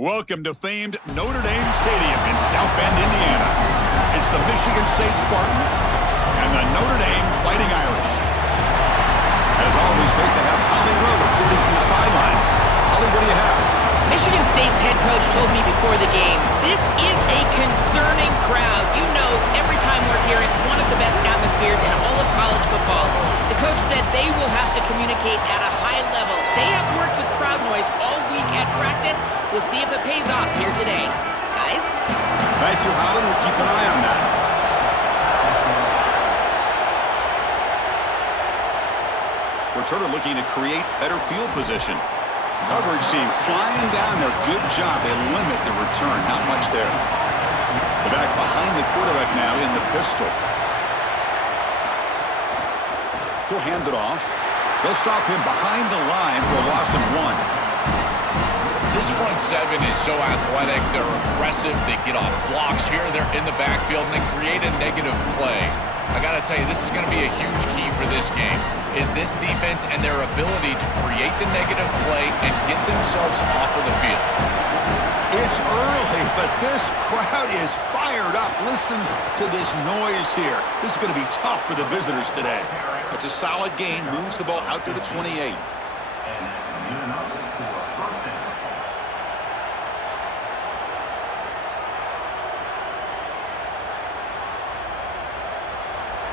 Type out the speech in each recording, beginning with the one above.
Welcome to famed Notre Dame Stadium in South Bend, Indiana. It's the Michigan State Spartans and the Notre Dame Fighting Irish. As always, great to have Holly Rowe reporting from the sidelines. Holly, what do you have? Michigan State's head coach told me before the game, this is a concerning crowd. You know, every time we're here, it's one of the best atmospheres in all of college football. The coach said they will have to communicate at a high level. They have worked with crowd noise all week at practice. We'll see if it pays off here today. Guys? Thank you, Holly. We'll keep an eye on that. Notre looking to create better field position. Coverage team flying down there. Good job. They limit the return. Not much there. The back behind the quarterback now in the pistol. He'll hand it off. They'll stop him behind the line for a loss of 1. This front seven is so athletic. They're aggressive. They get off blocks here. They're in the backfield, and they create a negative play. I got to tell you, this is going to be a huge key for this game, is this defense and their ability to create the negative play and get themselves off of the field. It's early, but this crowd is fired up. Listen to this noise here. This is going to be tough for the visitors today. It's a solid gain. Moves the ball out to the 28.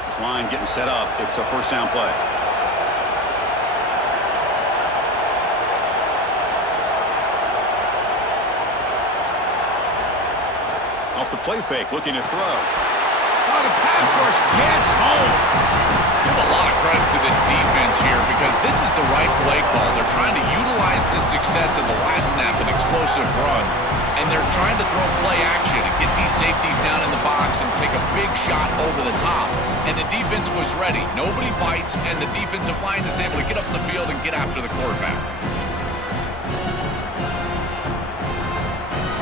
This line getting set up. It's a first down play. Off the play fake, looking to throw. Oh, the pass rush gets home. Give a lot of credit to this defense here because this is the right play call. They're trying to utilize the success of the last snap, an explosive run, and they're trying to throw play action and get these safeties down in the box and take a big shot over the top. And the defense was ready. Nobody bites, and the defensive line is able to get up the field and get after the quarterback.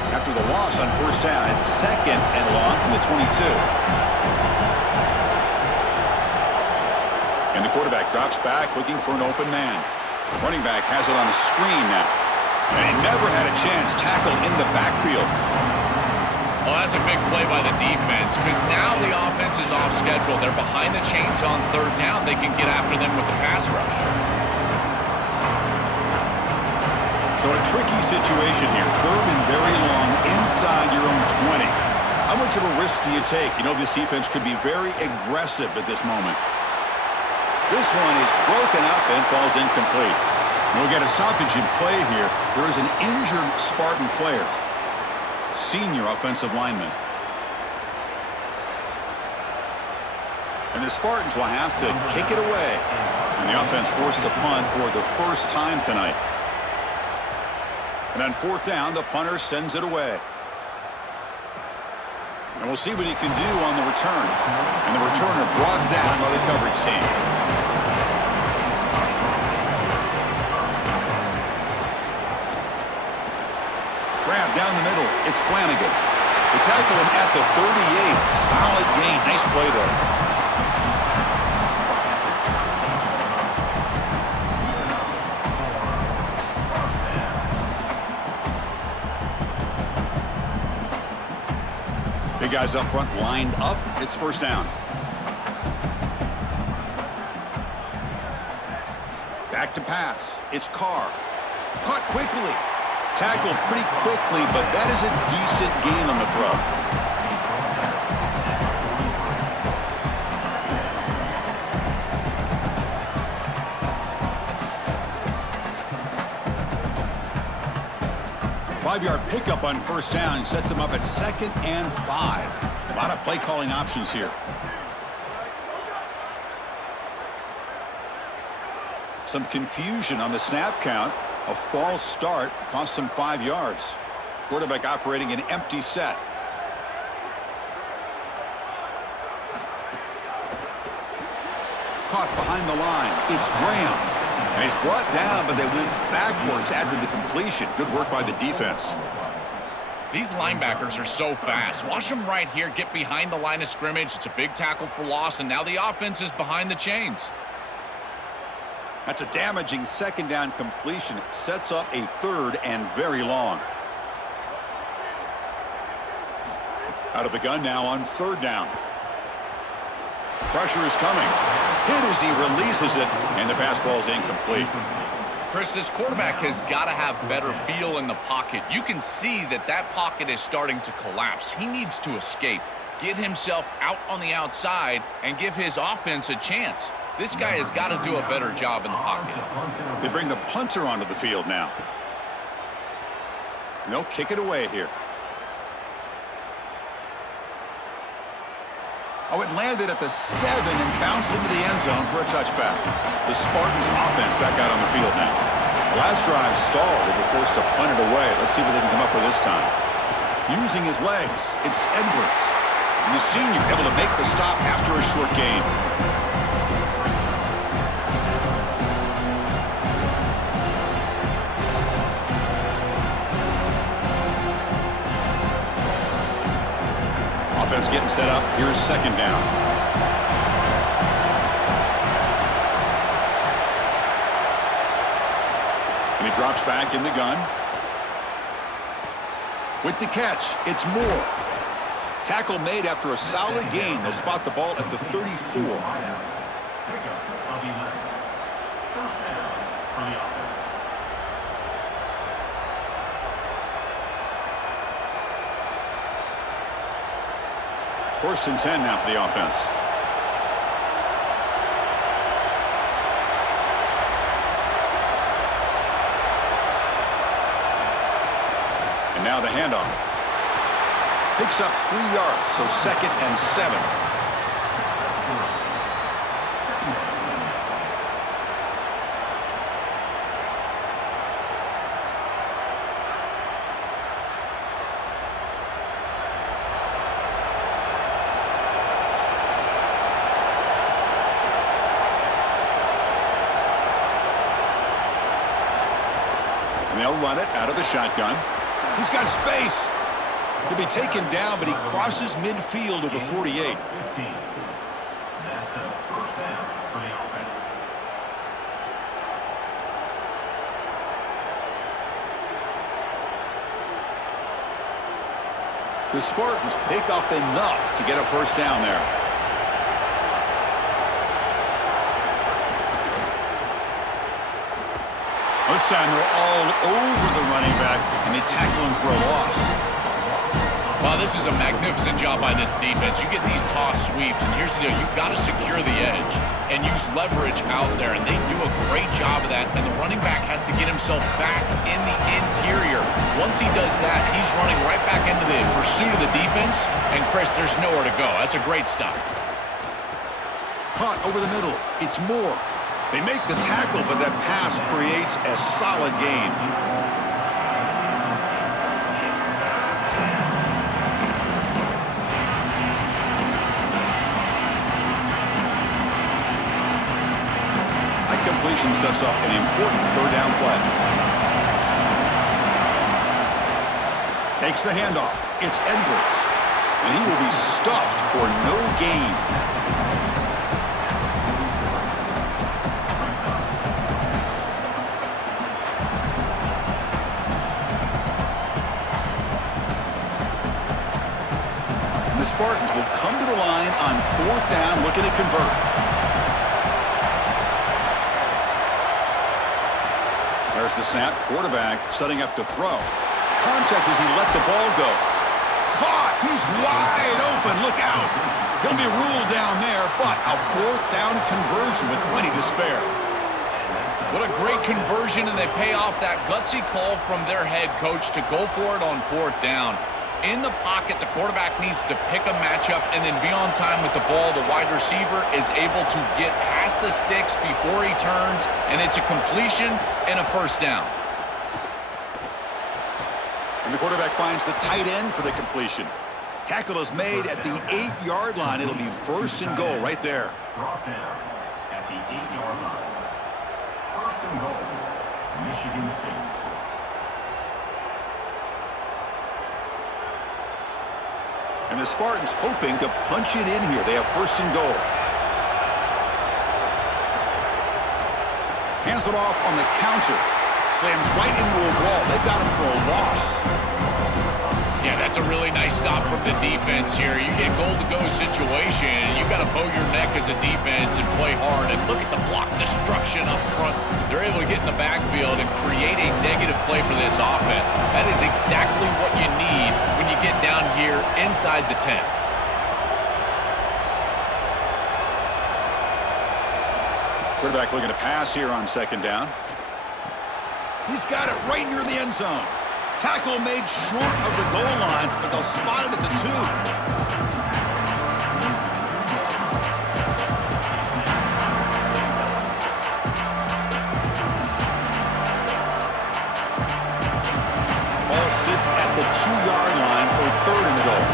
After the loss on first down, it's second and long from the 22. And the quarterback drops back looking for an open man. Running back has it on a screen now. And he never had a chance. Tackled in the backfield. Well, that's a big play by the defense because now the offense is off schedule. They're behind the chains on third down. They can get after them with the pass rush. So a tricky situation here. Third and very long inside your own 20. How much of a risk do you take? You know, this defense could be very aggressive at this moment. This one is broken up and falls incomplete. We'll get a stoppage in play here. There is an injured Spartan player. Senior offensive lineman. And the Spartans will have to kick it away. And the offense forced to punt for the first time tonight. And on fourth down, the punter sends it away. And we'll see what he can do on the return. And the returner brought down by the coverage team. Grab down the middle. It's Flanagan. They tackle him at the 38. Solid gain. Nice play there. Big guys up front lined up. It's first down. Back to pass. It's Carr. Caught quickly. Tackled pretty quickly, but that is a decent gain on the throw. Five-yard pickup on first down sets him up at 2nd and 5. A lot of play calling options here. Some confusion on the snap count. A false start cost them 5 yards. Quarterback operating an empty set. Caught behind the line. It's Graham. And he's brought down, but they went backwards after the completion. Good work by the defense. These linebackers are so fast. Watch them right here get behind the line of scrimmage. It's a big tackle for loss, and now the offense is behind the chains. That's a damaging second down completion. It sets up a 3rd and very long. Out of the gun now on 3rd down. Pressure is coming. Hit as he releases it, and the pass ball is incomplete. Chris, this quarterback has got to have better feel in the pocket. You can see that that pocket is starting to collapse. He needs to escape, get himself out on the outside, and give his offense a chance. This guy has got to do a better job in the pocket. They bring the punter onto the field now. And they'll kick it away here. Oh, it landed at the 7 and bounced into the end zone for a touchback. The Spartans offense back out on the field now. The last drive stalled. They were forced to punt it away. Let's see what they can come up with this time. Using his legs, it's Edwards. And the senior able to make the stop after a short gain. Offense getting set up. Here's 2nd down. And he drops back in the gun. With the catch, it's Moore. Tackle made after a solid gain. They'll spot the ball at the 34. First and 10 now for the offense. And now the handoff. Picks up 3 yards, so 2nd and 7. And they'll run it out of the shotgun. He's got space. He'll be taken down, but he crosses midfield to the 48. That's a 1st down for the offense. The Spartans pick up enough to get a 1st down there. This time they're all over the running back, and they tackle him for a loss. Wow, this is a magnificent job by this defense. You get these toss sweeps, and here's the deal. You've got to secure the edge and use leverage out there, and they do a great job of that, and the running back has to get himself back in the interior. Once he does that, he's running right back into the pursuit of the defense, and, Chris, there's nowhere to go. That's a great stop. Caught over the middle. It's Moore. They make the tackle, but that pass creates a solid gain. That completion sets up an important 3rd down play. Takes the handoff. It's Edwards. And he will be stuffed for no gain. The Spartans will come to the line on 4th down, looking to convert. There's the snap. Quarterback setting up to throw. Contact as he let the ball go. Caught. He's wide open. Look out. He'll be ruled down there, but a 4th down conversion with plenty to spare. What a great conversion, and they pay off that gutsy call from their head coach to go for it on 4th down. In the pocket, the quarterback needs to pick a matchup and then be on time with the ball. The wide receiver is able to get past the sticks before he turns, and it's a completion and a 1st down. And the quarterback finds the tight end for the completion. Tackle is made at the 8-yard line. It'll be 1st and goal right there. Brought down at the 8-yard line. 1st and goal, Michigan State. And the Spartans hoping to punch it in here. They have 1st and goal. Hands it off on the counter. Slams right into a wall. They've got him for a loss. Yeah, that's That's a really nice stop from the defense here. You get goal-to-go situation, and you got to bow your neck as a defense and play hard. And look at the block destruction up front. They're able to get in the backfield and create a negative play for this offense. That is exactly what you need when you get down here inside the 10. Quarterback looking to pass here on second down. He's got it right near the end zone. Tackle made short of the goal line, but they'll spot it at the 2. Ball sits at the 2-yard line for 3rd and goal.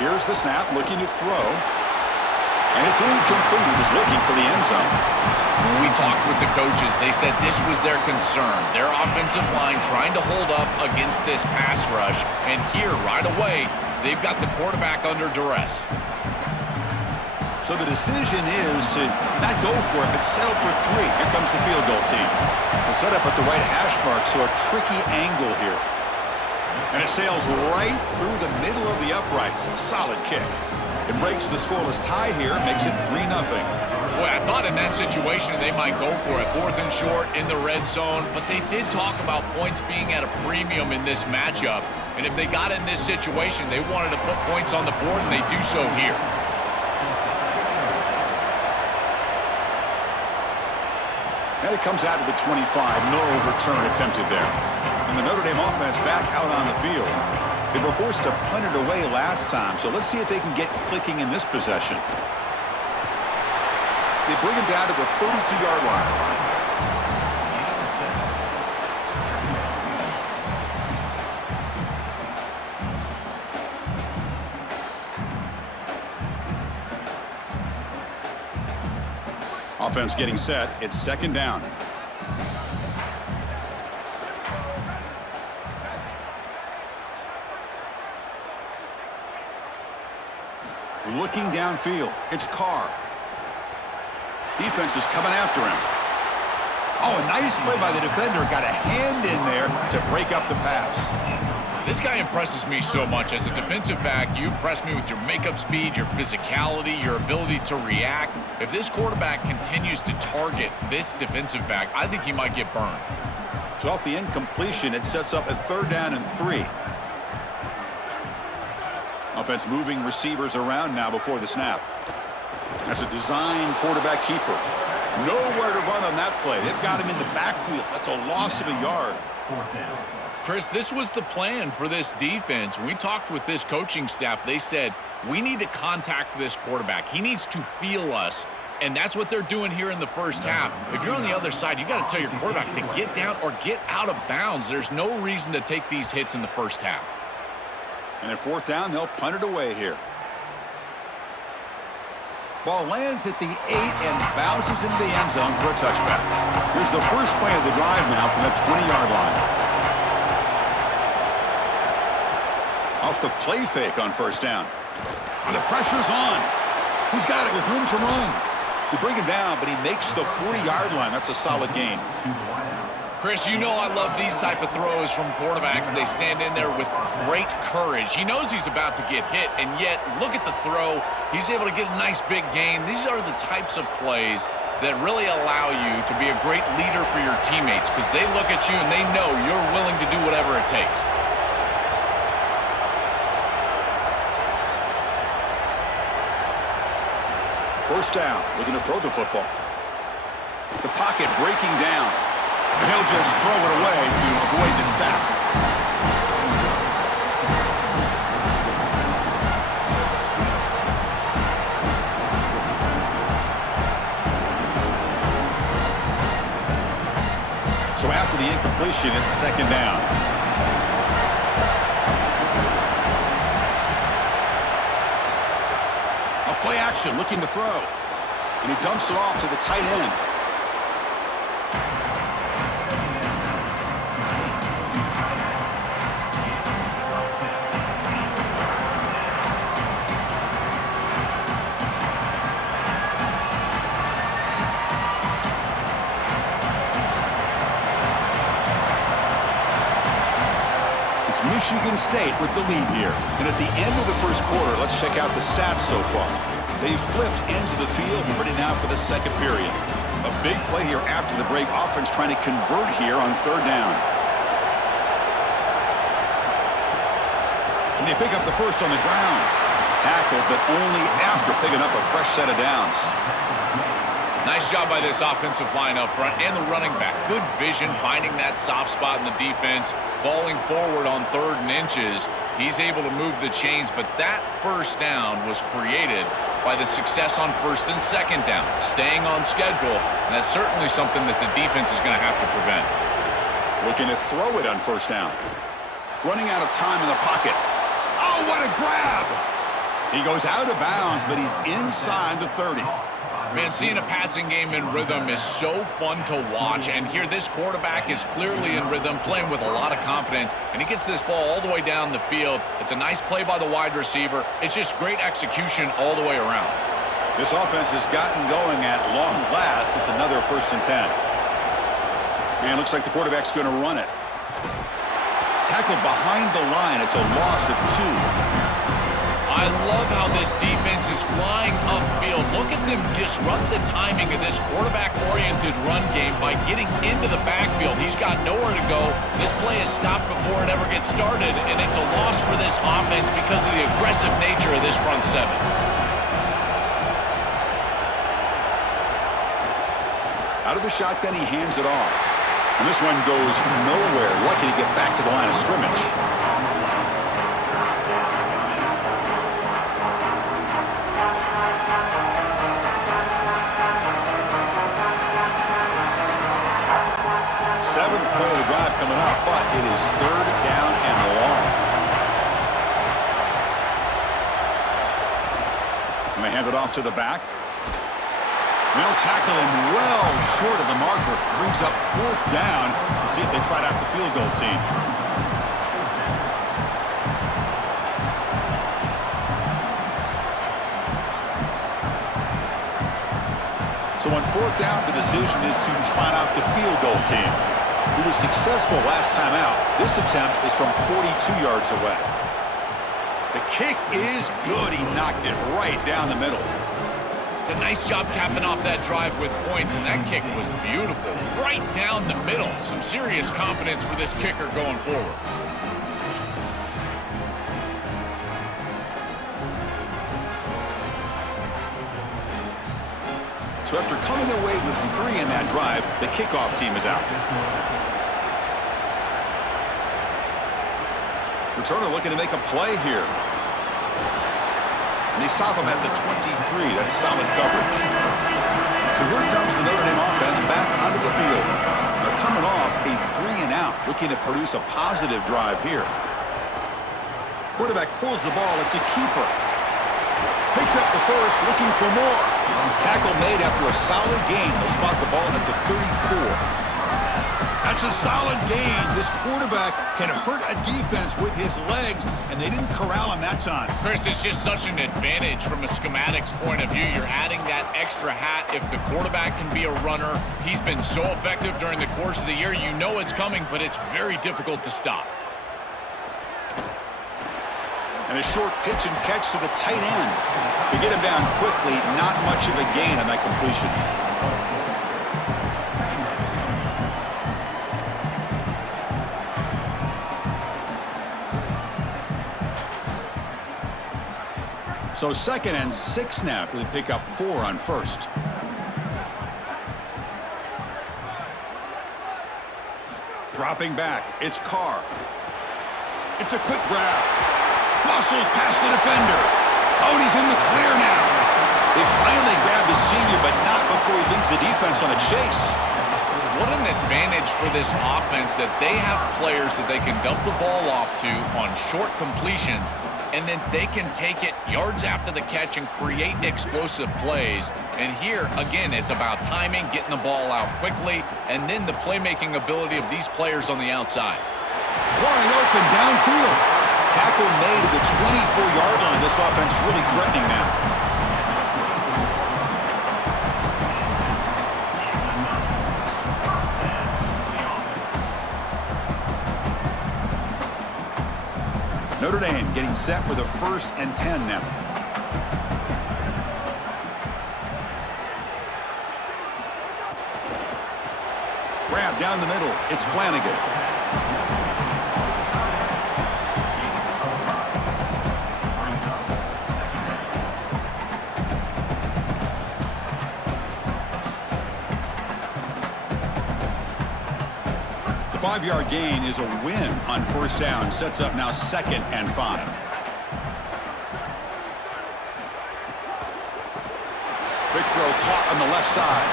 Here's the snap, looking to throw. And it's incomplete. He was looking for the end zone. When we talked with the coaches, they said this was their concern. Their offensive line trying to hold up against this pass rush. And here, right away, they've got the quarterback under duress. So the decision is to not go for it, but settle for 3. Here comes the field goal team. They'll set up at the right hash mark, so a tricky angle here. And it sails right through the middle of the uprights. Solid kick. It breaks the scoreless tie here, makes it 3-0. Boy, I thought in that situation they might go for it. 4th and short in the red zone, but they did talk about points being at a premium in this matchup. And if they got in this situation, they wanted to put points on the board, and they do so here. And it comes out to the 25. No return attempted there. And the Notre Dame offense back out on the field. They were forced to punt it away last time, so let's see if they can get clicking in this possession. They bring him down to the 32-yard line. Offense getting set. It's 2nd down. Looking downfield. It's Carr. Defense is coming after him. Oh, a nice play by the defender. Got a hand in there to break up the pass. This guy impresses me so much. As a defensive back, you impress me with your makeup speed, your physicality, your ability to react. If this quarterback continues to target this defensive back, I think he might get burned. So off the incompletion, it sets up a 3rd down and 3. Offense moving receivers around now before the snap. That's a design quarterback keeper. Nowhere to run on that play. They've got him in the backfield. That's a loss of a yard. Chris, this was the plan for this defense. When we talked with this coaching staff, they said, we need to contact this quarterback. He needs to feel us. And that's what they're doing here in the first half. If you're on the other side, you got to tell your quarterback to get down or get out of bounds. There's no reason to take these hits in the first half. And at 4th down, they'll punt it away here. Ball lands at the 8 and bounces into the end zone for a touchback. Here's the first play of the drive now from the 20-yard line. Off the play fake on 1st down. And the pressure's on. He's got it with room to run. They bring him down, but he makes the 40-yard line. That's a solid gain. Chris, you know I love these type of throws from quarterbacks. They stand in there with great courage. He knows he's about to get hit, and yet look at the throw. He's able to get a nice big gain. These are the types of plays that really allow you to be a great leader for your teammates because they look at you and they know you're willing to do whatever it takes. First down, looking to throw the football. The pocket breaking down. And he'll just throw it away to avoid the sack. So after the incompletion, it's 2nd down. A play action, looking to throw. And he dumps it off to the tight end. It's Michigan State with the lead here. And at the end of the first quarter, let's check out the stats so far. They've flipped ends of the field and ready now for the second period. A big play here after the break. Offense trying to convert here on third down. And they pick up the first on the ground. Tackled, but only after picking up a fresh set of downs. Nice job by this offensive line up front and the running back. Good vision, finding that soft spot in the defense, falling forward on 3rd and inches. He's able to move the chains, but that first down was created by the success on 1st and 2nd down, staying on schedule, and that's certainly something that the defense is going to have to prevent. Looking to throw it on 1st down. Running out of time in the pocket. Oh, what a grab! He goes out of bounds, but he's inside the 30. Man, seeing a passing game in rhythm is so fun to watch, and here this quarterback is clearly in rhythm, playing with a lot of confidence, and he gets this ball all the way down the field. It's a nice play by the wide receiver. It's just great execution all the way around. This offense has gotten going at long last. It's another 1st and 10. And it looks like the quarterback's going to run it. Tackled behind the line. It's a loss of 2. I love how this defense is flying upfield. Look at them disrupt the timing of this quarterback-oriented run game by getting into the backfield. He's got nowhere to go. This play is stopped before it ever gets started, and it's a loss for this offense because of the aggressive nature of this front 7. Out of the shotgun, he hands it off. And this one goes nowhere. Lucky to get back to the line of scrimmage. Seventh play of the drive coming up, but it is 3rd down and long. And they hand it off to the back. They'll tackle him well short of the marker. Brings up 4th down. We'll see if they try out the field goal team. So on 4th down, the decision is to try out the field goal team. He was successful last time out. This attempt is from 42 yards away. The kick is good. He knocked it right down the middle. It's a nice job capping off that drive with points, and that kick was beautiful. Right down the middle. Some serious confidence for this kicker going forward. So after coming away with 3 in that drive, the kickoff team is out. Returner looking to make a play here. And they stop him at the 23. That's solid coverage. So here comes the Notre Dame offense back onto the field. They're coming off a 3-and-out, looking to produce a positive drive here. Quarterback pulls the ball. It's a keeper. Picks up the first, looking for more. Tackle made after a solid gain. They'll spot the ball at the 34. That's a solid gain. This quarterback can hurt a defense with his legs, and they didn't corral him that time. Chris, it's just such an advantage from a schematics point of view. You're adding that extra hat. If the quarterback can be a runner, he's been so effective during the course of the year. You know it's coming, but it's very difficult to stop. And a short pitch and catch to the tight end. To get him down quickly, not much of a gain on that completion. So 2nd and 6 now. We pick up 4 on 1st. Dropping back, it's Carr. It's a quick grab. Muscles past the defender. Oh, and he's in the clear now. They finally grabbed the senior, but not before he leads the defense on a chase. What an advantage for this offense that they have players that they can dump the ball off to on short completions, and then they can take it yards after the catch and create explosive plays. And here, again, it's about timing, getting the ball out quickly, and then the playmaking ability of these players on the outside. Wide open downfield. Tackle made at the 24-yard line. This offense really threatening now. Notre Dame getting set for the 1st and 10 now. Grab down the middle. It's Flanagan. The 5-yard gain is a win on 1st down. Sets up now 2nd and 5. Big throw caught on the left side.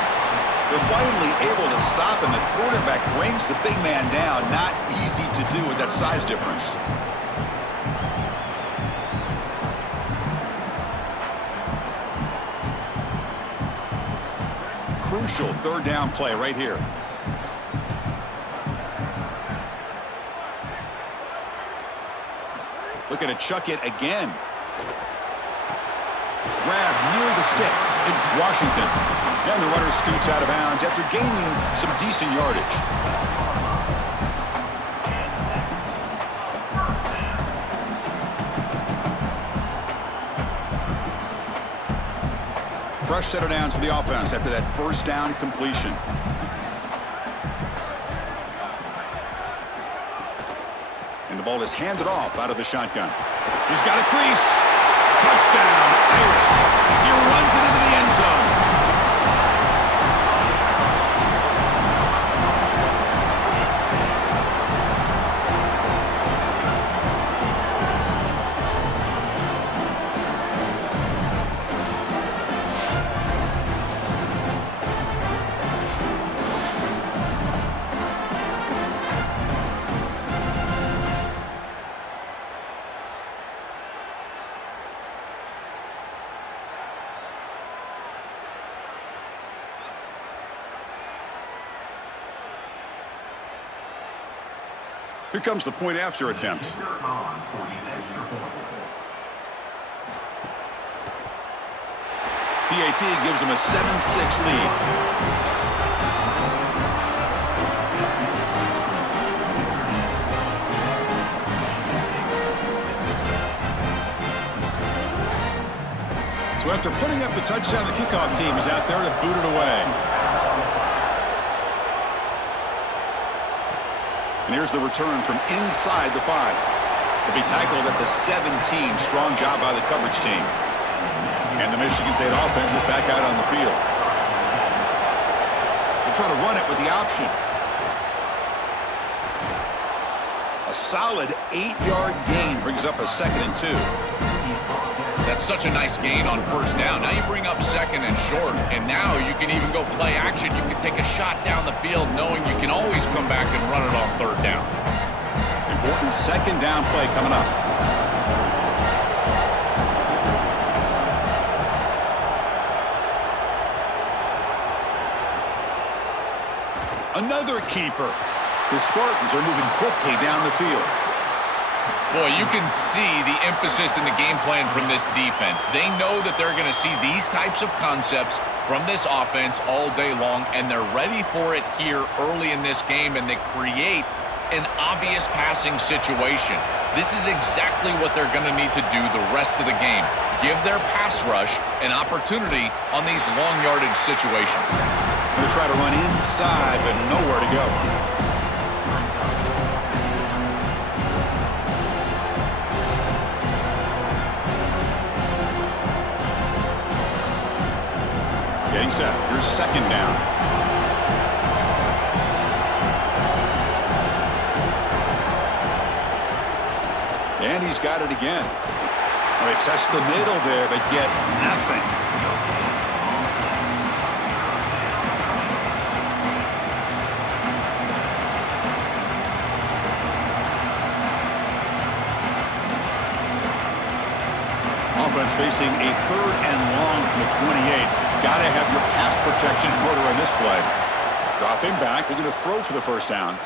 They're finally able to stop him. The quarterback brings the big man down. Not easy to do with that size difference. Crucial 3rd down play right here. Looking to chuck it again. Grab near the sticks. It's Washington. And the runner scoots out of bounds after gaining some decent yardage. Fresh set of downs for the offense after that 1st down completion. And the ball is handed off out of the shotgun. He's got a crease. Touchdown, Irish. He runs it into the end zone. Here comes the point after attempt. PAT gives him a 7-6 lead. So after putting up the touchdown, the kickoff team is out there to boot it away. And here's the return from inside the 5. He'll be tackled at the 17. Strong job by the coverage team. And the Michigan State offense is back out on the field. They'll try to run it with the option. A solid 8-yard gain brings up a 2nd and 2. That's such a nice gain on 1st down. Now you bring up 2nd and short, and now you can even go play action. You can take a shot down the field knowing you can always come back and run it on 3rd down. Important 2nd down play coming up. Another keeper. The Spartans are moving quickly down the field. Boy, you can see the emphasis in the game plan from this defense. They know that they're going to see these types of concepts from this offense all day long, and they're ready for it here early in this game, and they create an obvious passing situation. This is exactly what they're going to need to do the rest of the game. Give their pass rush an opportunity on these long yardage situations. Going to try to run inside, but nowhere to go. Getting set. Here's 2nd down. And he's got it again. Well, they test the middle there, but get nothing. Offense facing a 3rd and long from the 28. Got to have your pass protection in order on this play. Dropping back, looking to throw for the 1st down.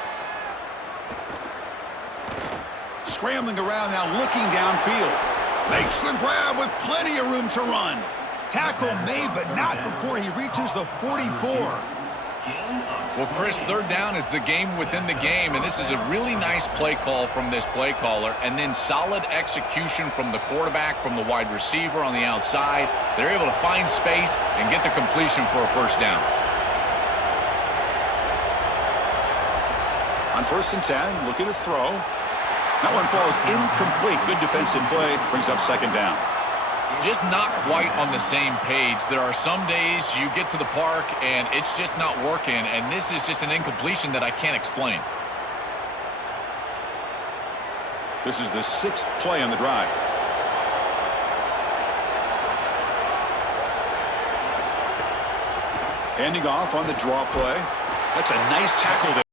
Scrambling around now, looking downfield. Makes the grab with plenty of room to run. Tackle made, but not before he reaches the 44. Gain of Well, Chris, third down is the game within the game, and this is a really nice play call from this play caller, and then solid execution from the quarterback, from the wide receiver on the outside. They're able to find space and get the completion for a first down. On 1st and 10, looking to throw. That one falls incomplete. Good defensive play, brings up 2nd down. Just not quite on the same page. There are some days you get to the park and it's just not working, and this is just an incompletion that I can't explain. This is the 6th play on the drive. Handing off on the draw play. That's a nice tackle there.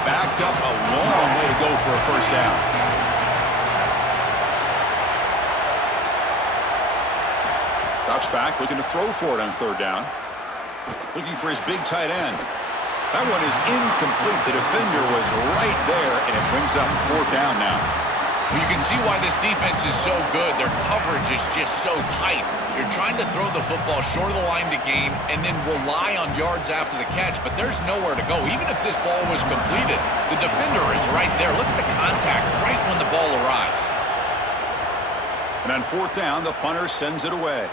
Backed up a long way to go for a first down. Drops back, looking to throw for it on 3rd down. Looking for his big tight end. That one is incomplete. The defender was right there, and it brings up 4th down now. Well, you can see why this defense is so good. Their coverage is just so tight. You're trying to throw the football short of the line to gain and then rely on yards after the catch, but there's nowhere to go. Even if this ball was completed, the defender is right there. Look at the contact right when the ball arrives. And on 4th down, the punter sends it away.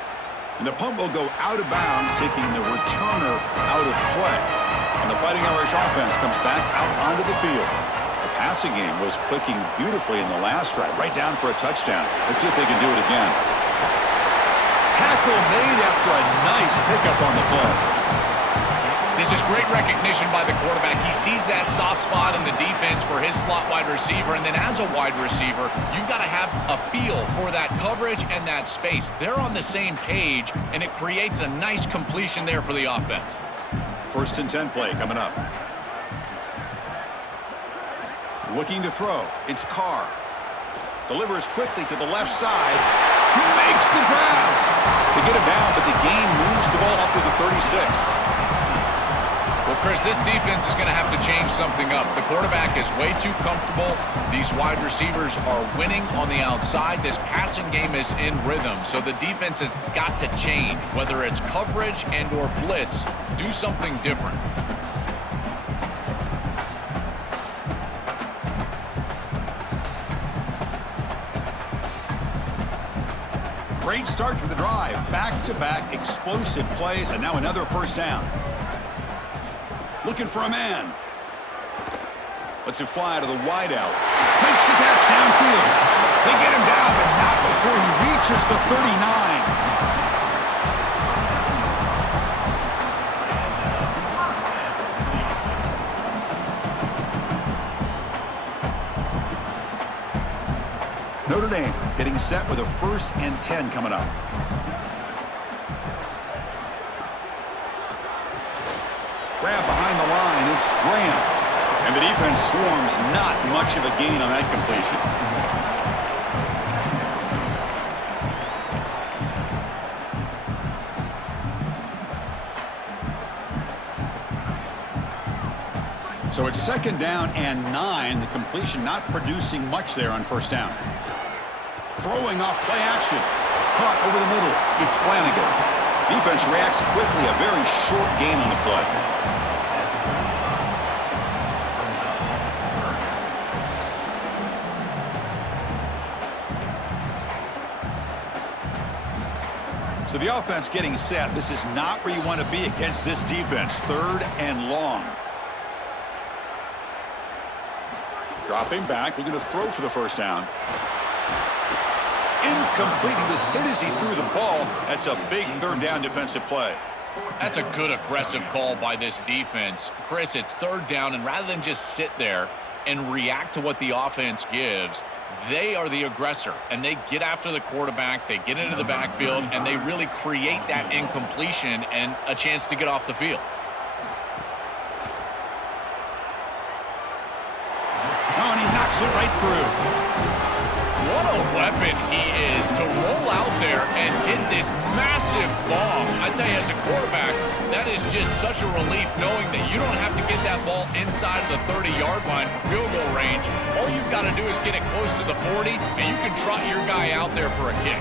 And the punt will go out of bounds, taking the returner out of play. And the Fighting Irish offense comes back out onto the field. The passing game was clicking beautifully in the last drive, right down for a touchdown. Let's see if they can do it again. Tackle made after a nice pickup on the play. This is great recognition by the quarterback. He sees that soft spot in the defense for his slot wide receiver, and then as a wide receiver, you've got to have a feel for that coverage and that space. They're on the same page, and it creates a nice completion there for the offense. 1st and 10 play coming up. Looking to throw. It's Carr. Delivers quickly to the left side. He makes the grab. They get him down, but the gain moves the ball up to the 36. Well, Chris, this defense is going to have to change something up. The quarterback is way too comfortable. These wide receivers are winning on the outside. This passing game is in rhythm, so the defense has got to change. Whether it's coverage and or blitz, do something different. Great start for the drive. Back-to-back explosive plays, and now another first down. Looking for a man. Lets it fly to the wideout. Makes the catch downfield. They get him down, but not before he reaches the 39. Notre Dame getting set with a 1st and 10 coming up. Grab behind the line, it's Graham. And the defense swarms, not much of a gain on that completion. So it's 2nd down and 9. The completion not producing much there on 1st down. Throwing off play action. Caught over the middle. It's Flanagan. Defense reacts quickly. A very short gain on the play. So the offense getting set. This is not where you want to be against this defense. 3rd and long. Dropping back, looking to throw for the first down. Incomplete. He was hit as he threw the ball. That's a big 3rd down defensive play. That's a good aggressive call by this defense. Chris, it's 3rd down, and rather than just sit there and react to what the offense gives, they are the aggressor, and they get after the quarterback, they get into the backfield, and they really create that incompletion and a chance to get off the field. Oh, and he knocks it right through. what a weapon he is to roll out there and hit this massive bomb. I tell you, as a quarterback, that is just such a relief knowing that you don't have to get that ball inside of the 30-yard line for field goal range. All you've got to do is get it close to the 40, and you can trot your guy out there for a kick.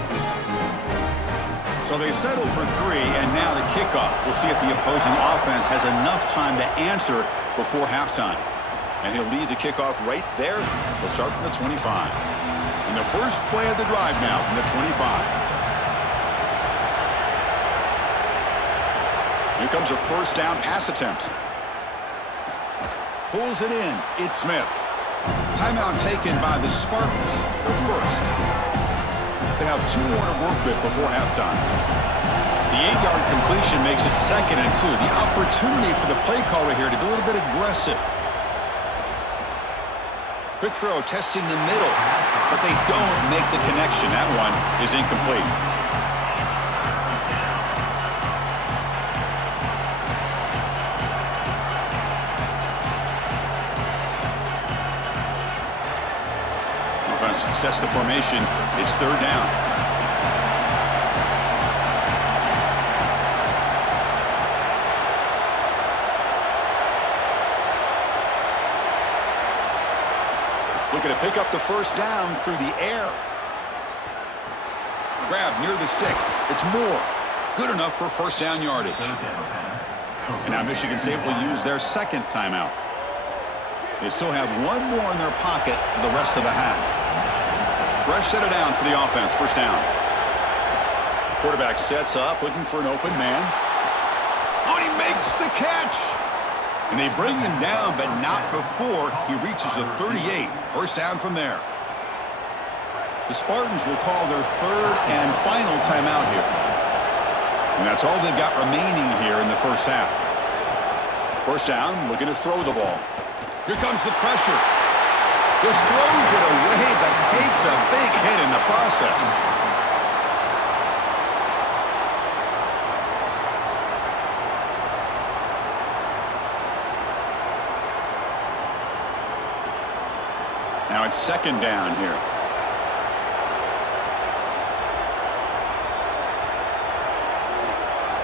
So they settle for 3, and now the kickoff. We'll see if the opposing offense has enough time to answer before halftime. And he'll lead the kickoff right there. They'll start from the 25. And the first play of the drive now from the 25. Here comes a first down pass attempt. Pulls it in. It's Smith. Timeout taken by the Spartans. Their first. They have 2 more to work with before halftime. The 8-yard completion makes it 2nd and 2. The opportunity for the play caller here to be a little bit aggressive. Quick throw testing the middle, but they don't make the connection. That one is incomplete. Offense sets the formation. It's 3rd down. Looking to pick up the first down through the air. Grab near the sticks. It's Moore. Good enough for first down yardage. And now Michigan State will use their 2nd timeout. They still have 1 more in their pocket for the rest of the half. Fresh set of downs for the offense. First down. Quarterback sets up, looking for an open man. Oh, he makes the catch! And they bring him down, but not before he reaches the 38. First down from there. The Spartans will call their 3rd and final timeout here. And that's all they've got remaining here in the first half. First down, looking to throw the ball. Here comes the pressure. Just throws it away, but takes a big hit in the process. Now it's 2nd down here.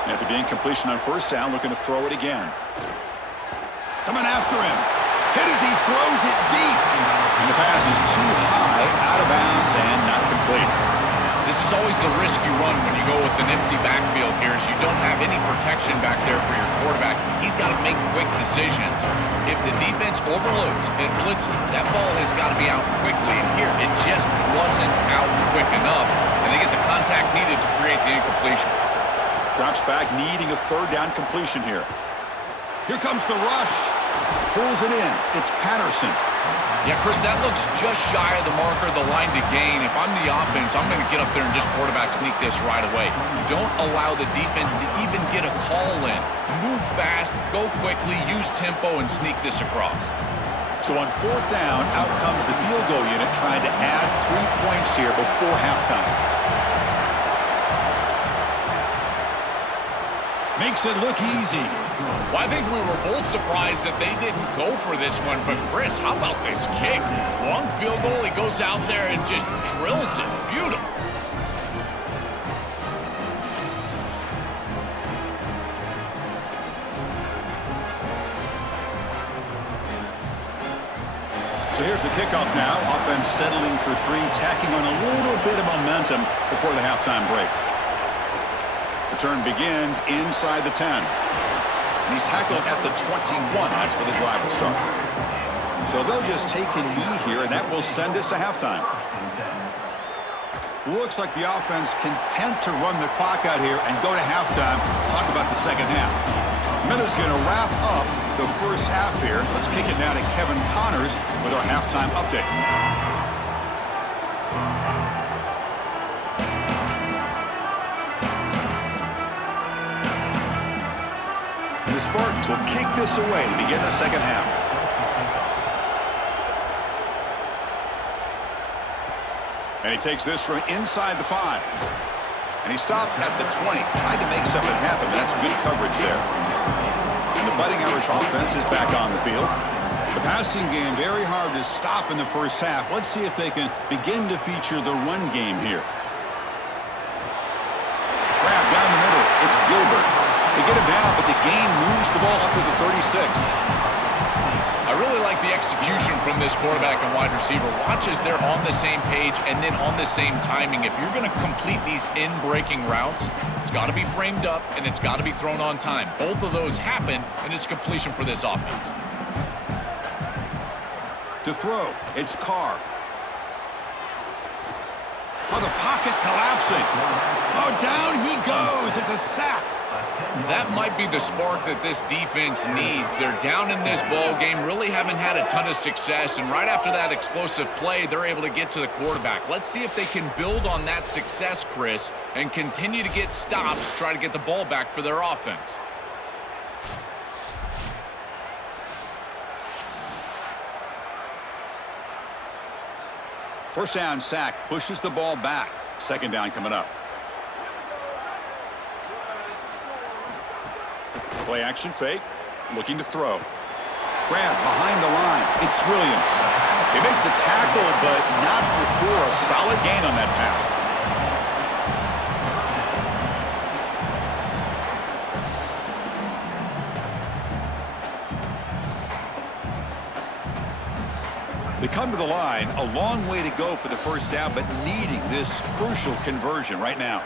After the incompletion on first down, looking to throw it again. Coming after him. Hit as he throws it deep. And the pass is too high, out of bounds, and not complete. This is always the risk you run when you go with an empty backfield here is you don't have any protection back there for your quarterback. He's got to make quick decisions. If the defense overloads and blitzes, that ball has got to be out quickly. And here, it just wasn't out quick enough. And they get the contact needed to create the incompletion. Drops back, needing a 3rd down completion here. Here comes the rush. Pulls it in. It's Patterson. Yeah, Chris, that looks just shy of the marker, the line to gain. If I'm the offense, I'm going to get up there and just quarterback sneak this right away. Don't allow the defense to even get a call in. Move fast, go quickly, use tempo, and sneak this across. So on 4th down, out comes the field goal unit trying to add 3 points here before halftime. Makes it look easy. Well, I think we were both surprised that they didn't go for this one. But, Chris, how about this kick? Long field goal, he goes out there and just drills it. Beautiful. So here's the kickoff now. Offense settling for 3, tacking on a little bit of momentum before the halftime break. Return begins inside the 10. And he's tackled at the 21. That's where the drive will start. So they'll just take a knee here, and that will send us to halftime. Looks like the offense content to run the clock out here and go to halftime. Talk about the second half. Miller's going to wrap up the first half here. Let's kick it now to Kevin Connors with our halftime update. The Spartans will kick this away to begin the second half. And he takes this from inside the 5. And he stopped at the 20. Tried to make something happen. That's good coverage there. And the Fighting Irish offense is back on the field. The pass passing game very hard to stop in the first half. Let's see if they can begin to feature the run game here. Grab down the middle. It's Gilbert. They get him down, but the gain moves the ball up to the 36. I really like the execution from this quarterback and wide receiver. Watch as they're on the same page and then on the same timing. If you're going to complete these in-breaking routes, it's got to be framed up and it's got to be thrown on time. Both of those happen, and it's completion for this offense. To throw, it's Carr. Oh, the pocket collapsing. Oh, down he goes. It's a sack. That might be the spark that this defense needs. They're down in this ball game, really haven't had a ton of success, and right after that explosive play, they're able to get to the quarterback. Let's see if they can build on that success, Chris, and continue to get stops, try to get the ball back for their offense. First down sack pushes the ball back. Second down coming up. Play action fake. Looking to throw. Grab behind the line. It's Williams. They make the tackle, but not before a solid gain on that pass. They come to the line, a long way to go for the first down, but needing this crucial conversion right now.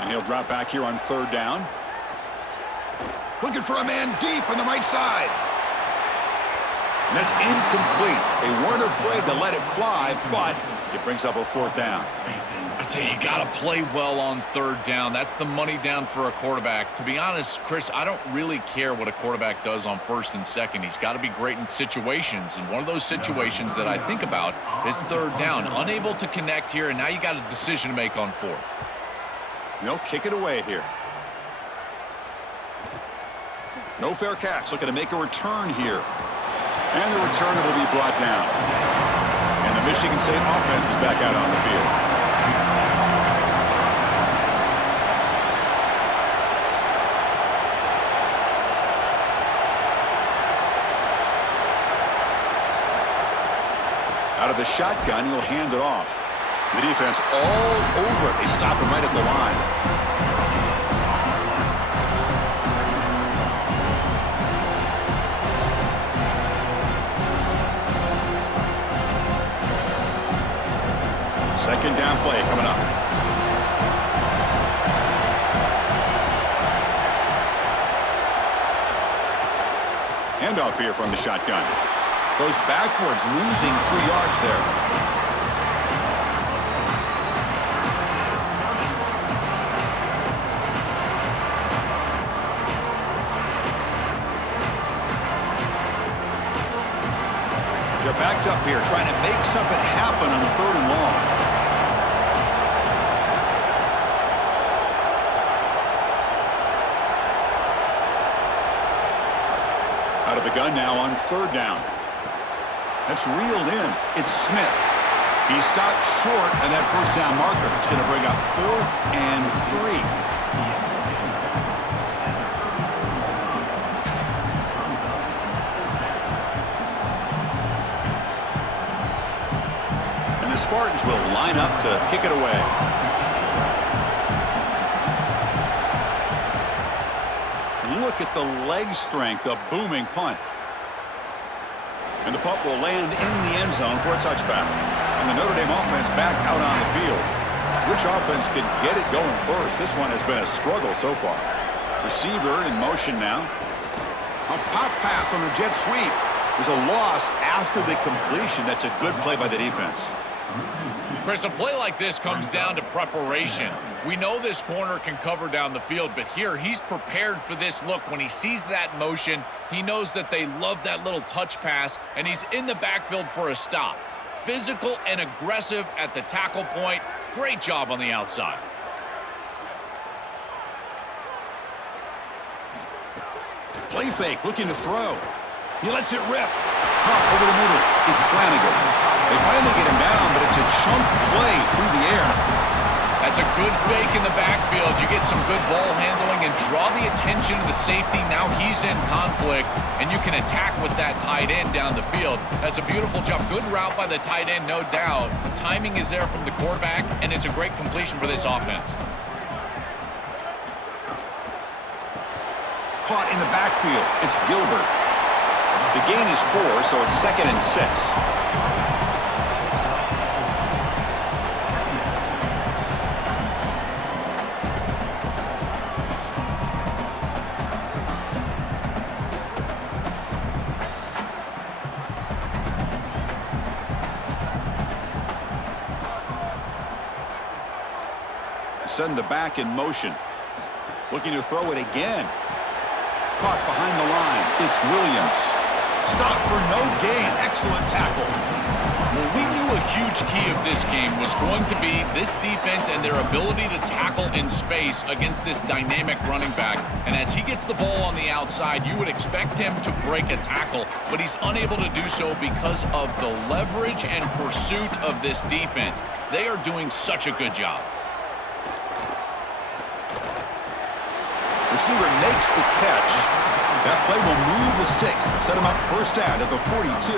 And he'll drop back here on third down. Looking for a man deep on the right side. And that's incomplete. They weren't afraid to let it fly, but it brings up a fourth down. I tell you, you got to play well on third down. That's the money down for a quarterback. To be honest, Chris, I don't really care what a quarterback does on first and second. He's got to be great in situations, and one of those situations that I think about is third down. Unable to connect here, and now you got a decision to make on fourth. They'll kick it away here. No fair catch. Looking to make a return here. And the returner will be brought down. And the Michigan State offense is back out on the field. Out of the shotgun, he'll hand it off. The defense all over it. They stop him right at the line. Second down play coming up. Handoff here from the shotgun. Goes backwards, losing 3 yards there. They're backed up here, trying to make something happen on third and long. Out of the gun now on third down. That's reeled in. It's Smith. He stopped short of that first down marker. It's going to bring up 4th and 3. And the Spartans will line up to kick it away. Look at the leg strength, a booming punt. And the punt will land in the end zone for a touchback. And the Notre Dame offense back out on the field. Which offense could get it going first? This one has been a struggle so far. Receiver in motion now. A pop pass on the jet sweep. There's a loss after the completion. That's a good play by the defense. Chris, a play like this comes down to preparation. We know this corner can cover down the field, but here he's prepared for this look. When he sees that motion, he knows that they love that little touch pass, and he's in the backfield for a stop. Physical and aggressive at the tackle point. Great job on the outside. Play fake, looking to throw. He lets it rip. Caught over the middle. It's Flanagan. They finally get him down, but it's a chunk play through the air. That's a good fake in the backfield. You get some good ball handling and draw the attention of the safety. Now he's in conflict, and you can attack with that tight end down the field. That's a beautiful job. Good route by the tight end, no doubt. Timing is there from the quarterback, and it's a great completion for this offense. Caught in the backfield. It's Gilbert. The gain is 4, so it's 2nd and 6. Send the back in motion. Looking to throw it again. Caught behind the line. It's Williams. Stop for no gain. Excellent tackle. Well, we knew a huge key of this game was going to be this defense and their ability to tackle in space against this dynamic running back. And as he gets the ball on the outside, you would expect him to break a tackle, but he's unable to do so because of the leverage and pursuit of this defense. They are doing such a good job. Receiver makes the catch. That play will move the sticks. Set him up first down at the 42.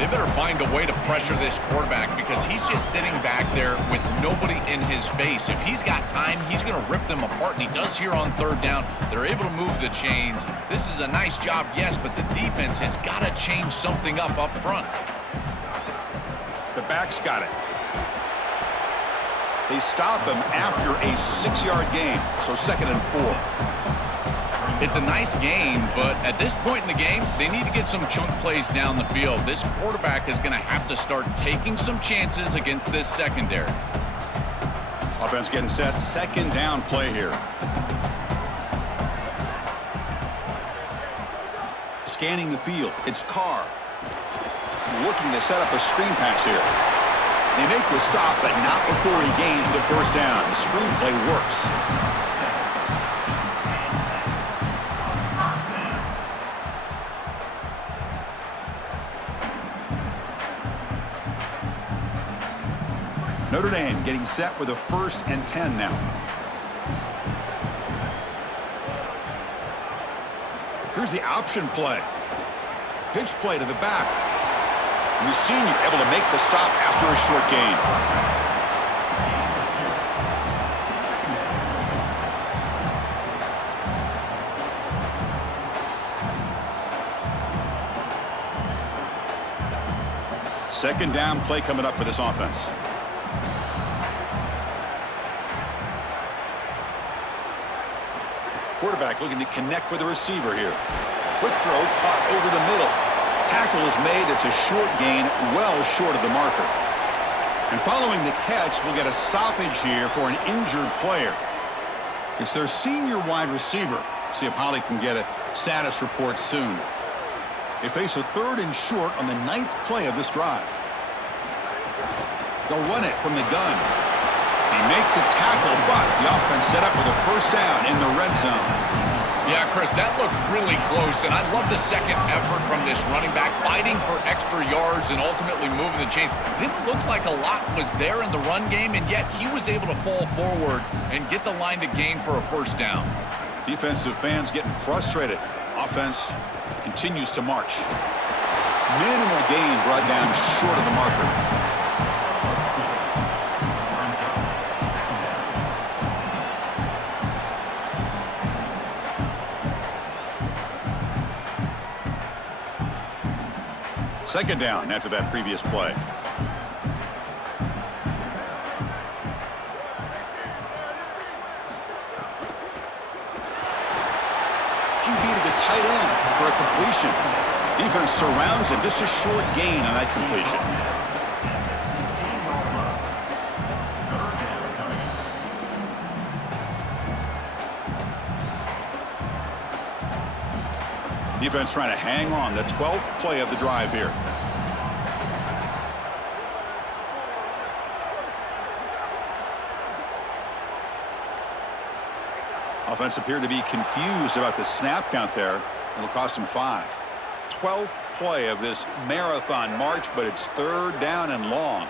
They better find a way to pressure this quarterback because he's just sitting back there with nobody in his face. If he's got time, he's going to rip them apart, and he does here on 3rd down. They're able to move the chains. This is a nice job, yes, but the defense has got to change something up front. The back's got it. They stop him after a 6-yard gain, so 2nd and 4. It's a nice game, but at this point in the game, they need to get some chunk plays down the field. This quarterback is going to have to start taking some chances against this secondary. Offense getting set. 2nd down play here. Scanning the field. It's Carr. Looking to set up a screen pass here. They make the stop, but not before he gains the first down. The screenplay works. Notre Dame getting set with a 1st and 10 now. Here's the option play. Pitch play to the back. And the senior able to make the stop after a short gain. Second down play coming up for this offense. Quarterback looking to connect with the receiver here. Quick throw caught over the middle. Tackle is made. It's a short gain, well short of the marker. And following the catch, we'll get a stoppage here for an injured player. It's their senior wide receiver. See if Holly can get a status report soon. They face a 3rd and short on the 9th play of this drive. They'll run it from the gun. They make the tackle, but the offense set up with a first down in the red zone. Yeah, Chris, that looked really close, and I love the second effort from this running back, fighting for extra yards and ultimately moving the chains. Didn't look like a lot was there in the run game, and yet he was able to fall forward and get the line to gain for a first down. Defensive fans getting frustrated. Offense continues to march. Minimal gain brought down short of the marker. Second down after that previous play. QB to the tight end for a completion. Defense surrounds him. Just a short gain on that completion. Defense trying to hang on. The 12th play of the drive here. Offense appeared to be confused about the snap count there. It'll cost him 5. 12th play of this marathon march, but it's 3rd down and long.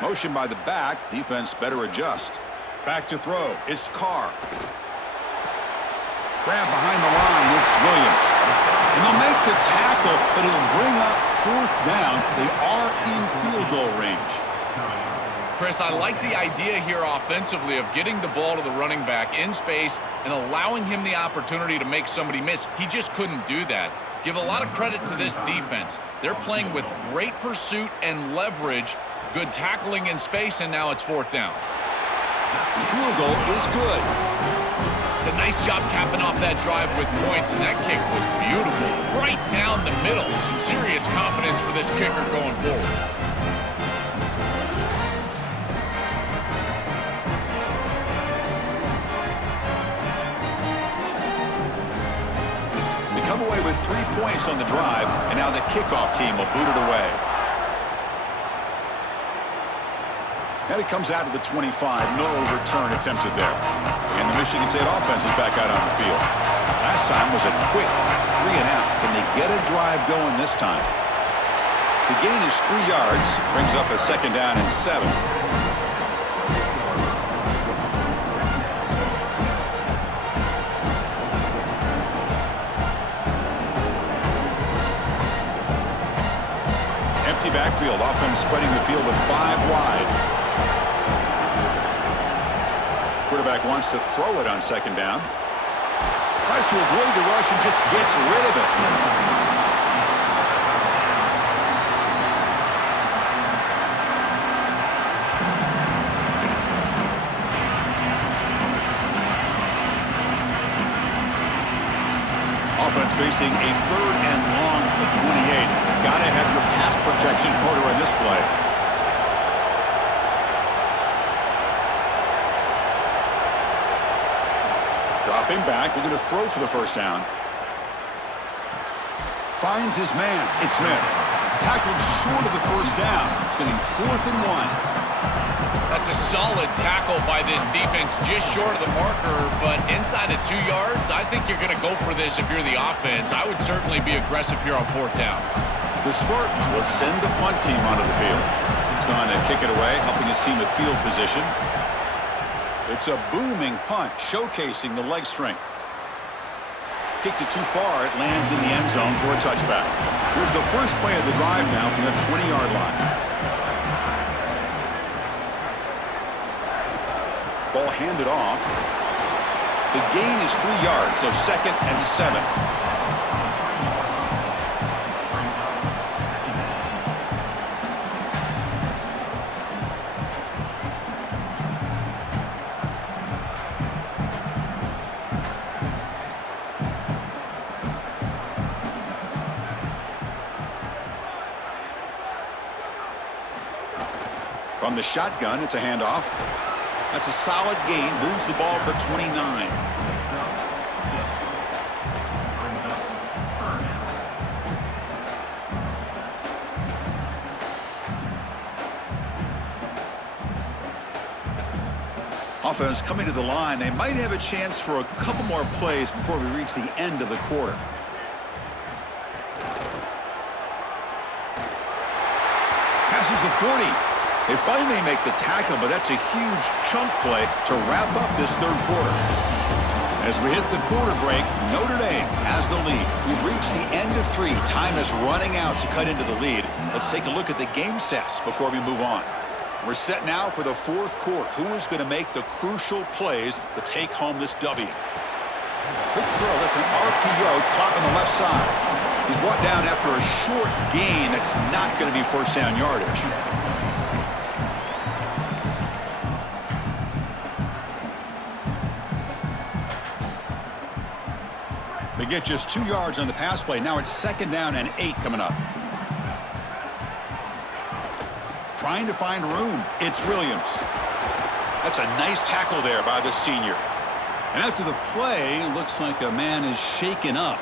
Motion by the back. Defense better adjust. Back to throw. It's Carr. Grab behind the line. It's Williams. And they'll make the tackle, but it'll bring up 4th down. They are in field goal range. Chris, I like the idea here offensively of getting the ball to the running back in space and allowing him the opportunity to make somebody miss. He just couldn't do that. Give a lot of credit to this defense. They're playing with great pursuit and leverage, good tackling in space, and now it's 4th down. The field goal is good. It's a nice job capping off that drive with points, and that kick was beautiful. Right down the middle. Some serious confidence for this kicker going forward. Come away with 3 points on the drive, and now the kickoff team will boot it away. And it comes out to the 25. No return attempted there. And the Michigan State offense is back out on the field. Last time was a quick 3-and-out. Can they get a drive going this time? The gain is 3 yards. Brings up a 2nd down and 7. Backfield, offense spreading the field with 5 wide. Quarterback wants to throw it on 2nd down. Tries to avoid the rush and just gets rid of it. Offense facing a 3rd and long at 28. Got to have your pass protection quarter in this play. Dropping back, looking to throw for the 1st down. Finds his man. It's Smith. Tackled short of the 1st down. It's getting 4th and 1. That's a solid tackle by this defense, just short of the marker, but inside of 2 yards. I think you're going to go for this if you're the offense. I would certainly be aggressive here on 4th down. The Spartans will send the punt team onto the field. He's on to kick it away, helping his team with field position. It's a booming punt, showcasing the leg strength. Kicked it too far. It lands in the end zone for a touchback. Here's the first play of the drive now from the 20-yard line. Ball handed off. The gain is 3 yards, so 2nd and 7. From the shotgun, it's a handoff. That's a solid gain. Moves the ball to the 29. Offense coming to the line. They might have a chance for a couple more plays before we reach the end of the quarter. Passes the 40. They finally make the tackle, but that's a huge chunk play to wrap up this 3rd quarter. As we hit the quarter break, Notre Dame has the lead. We've reached the end of 3. Time is running out to cut into the lead. Let's take a look at the game sets before we move on. We're set now for the 4th quarter. Who is going to make the crucial plays to take home this W? Quick throw. That's an RPO caught on the left side. He's brought down after a short gain. That's not going to be 1st down yardage. They get just 2 yards on the pass play. Now it's 2nd down and 8 coming up. Trying to find room. It's Williams. That's a nice tackle there by the senior. And after the play, it looks like a man is shaken up.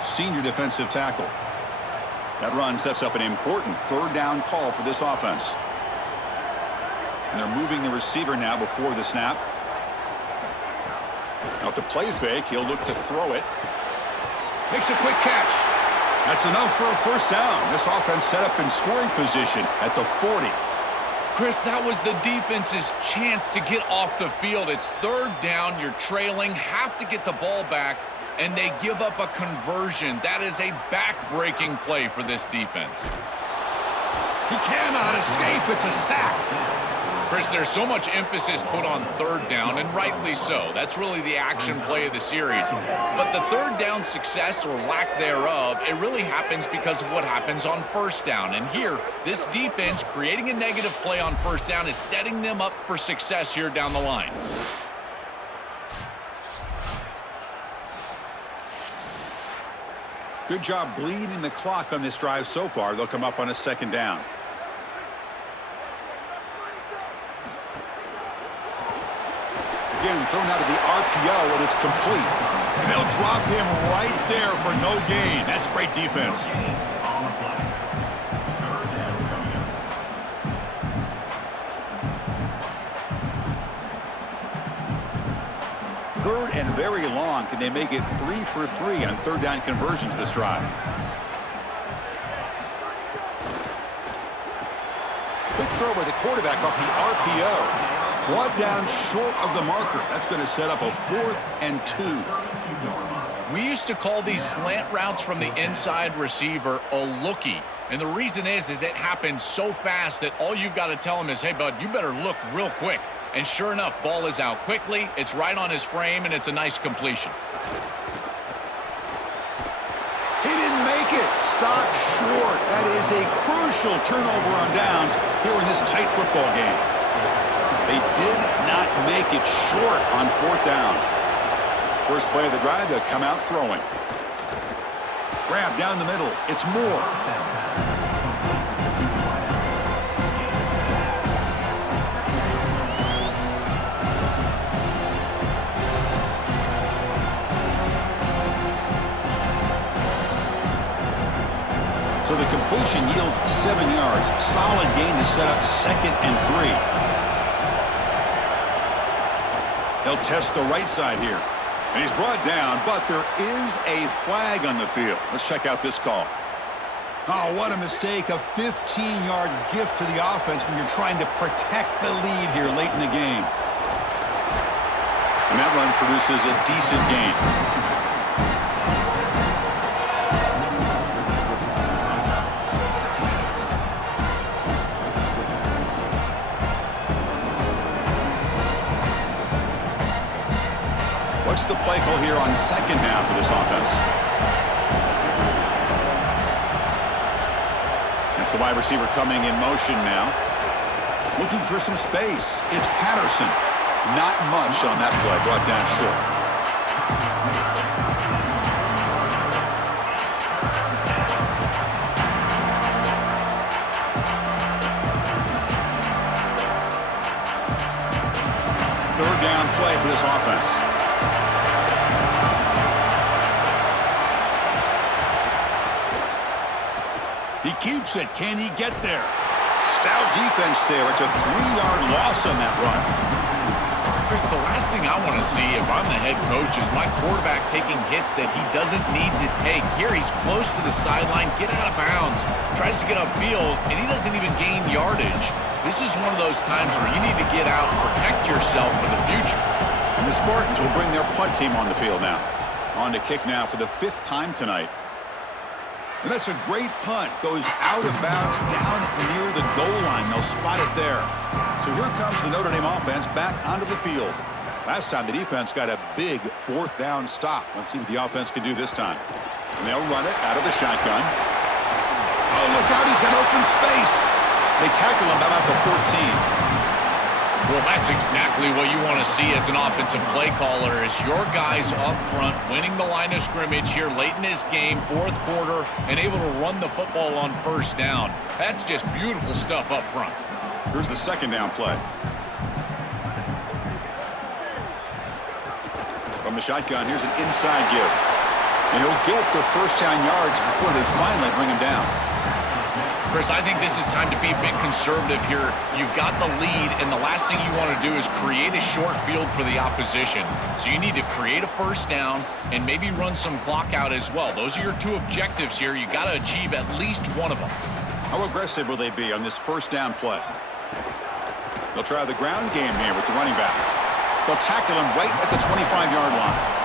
Senior defensive tackle. That run sets up an important 3rd down call for this offense. And they're moving the receiver now before the snap. Now with the play fake, he'll look to throw it. Makes a quick catch. That's enough for a 1st down. This offense set up in scoring position at the 40. Chris, that was the defense's chance to get off the field. It's third down, you're trailing, have to get the ball back, and they give up a conversion. That is a back-breaking play for this defense. He cannot escape. It's a sack. Chris, there's so much emphasis put on third down, and rightly so. That's really the action play of the series. But the third down success or lack thereof, it really happens because of what happens on first down. And here, this defense creating a negative play on first down is setting them up for success here down the line. Good job bleeding the clock on this drive so far. They'll come up on a second down. Again, thrown out of the RPO, and it's complete. And they'll drop him right there for no gain. That's great defense. On the play. Third down coming up. Third and very long. Can they make it 3 for 3 on third down conversions this drive? Quick throw by the quarterback off the RPO. Brought down short of the marker. That's going to set up a 4th and 2. We used to call these slant routes from the inside receiver a lookie. And the reason is it happens so fast that all you've got to tell him is, hey, bud, you better look real quick. And sure enough, ball is out quickly. It's right on his frame, and it's a nice completion. He didn't make it. Stopped short. That is a crucial turnover on downs here in this tight football game. They did not make it short on 4th down. First play of the drive, they'll come out throwing. Grab down the middle. It's Moore. So the completion yields 7 yards. Solid gain to set up 2nd and 3. They'll test the right side here. And he's brought down, but there is a flag on the field. Let's check out this call. Oh, what a mistake. A 15-yard gift to the offense when you're trying to protect the lead here late in the game. And that run produces a decent gain. What's the play call here on second down for this offense? It's the wide receiver coming in motion now. Looking for some space. It's Patterson. Not much on that play. Brought down short. Third down play for this offense. He keeps it. Can he get there? Stout defense there. It's a 3-yard loss on that run. Chris, the last thing I want to see if I'm the head coach is my quarterback taking hits that he doesn't need to take. Here he's close to the sideline, get out of bounds, tries to get upfield, and he doesn't even gain yardage. This is one of those times where you need to get out and protect yourself for the future. And the Spartans will bring their punt team on the field now. On to kick now for the 5th time tonight. And that's a great punt. Goes out of bounds down near the goal line. They'll spot it there. So here comes the Notre Dame offense back onto the field. Last time the defense got a big 4th down stop. Let's see what the offense can do this time. And they'll run it out of the shotgun. Oh, look out. He's got open space. They tackle him about the 14. Well, that's exactly what you want to see as an offensive play caller is your guys up front winning the line of scrimmage here late in this game, 4th quarter, and able to run the football on first down. That's just beautiful stuff up front. Here's the second down play. From the shotgun, here's an inside give. And he'll get the first down yards before they finally bring him down. Chris, I think this is time to be a bit conservative here. You've got the lead, and the last thing you want to do is create a short field for the opposition. So you need to create a first down and maybe run some clock out as well. Those are your 2 objectives here. You've got to achieve at least one of them. How aggressive will they be on this first down play? They'll try the ground game here with the running back. They'll tackle him right at the 25-yard line.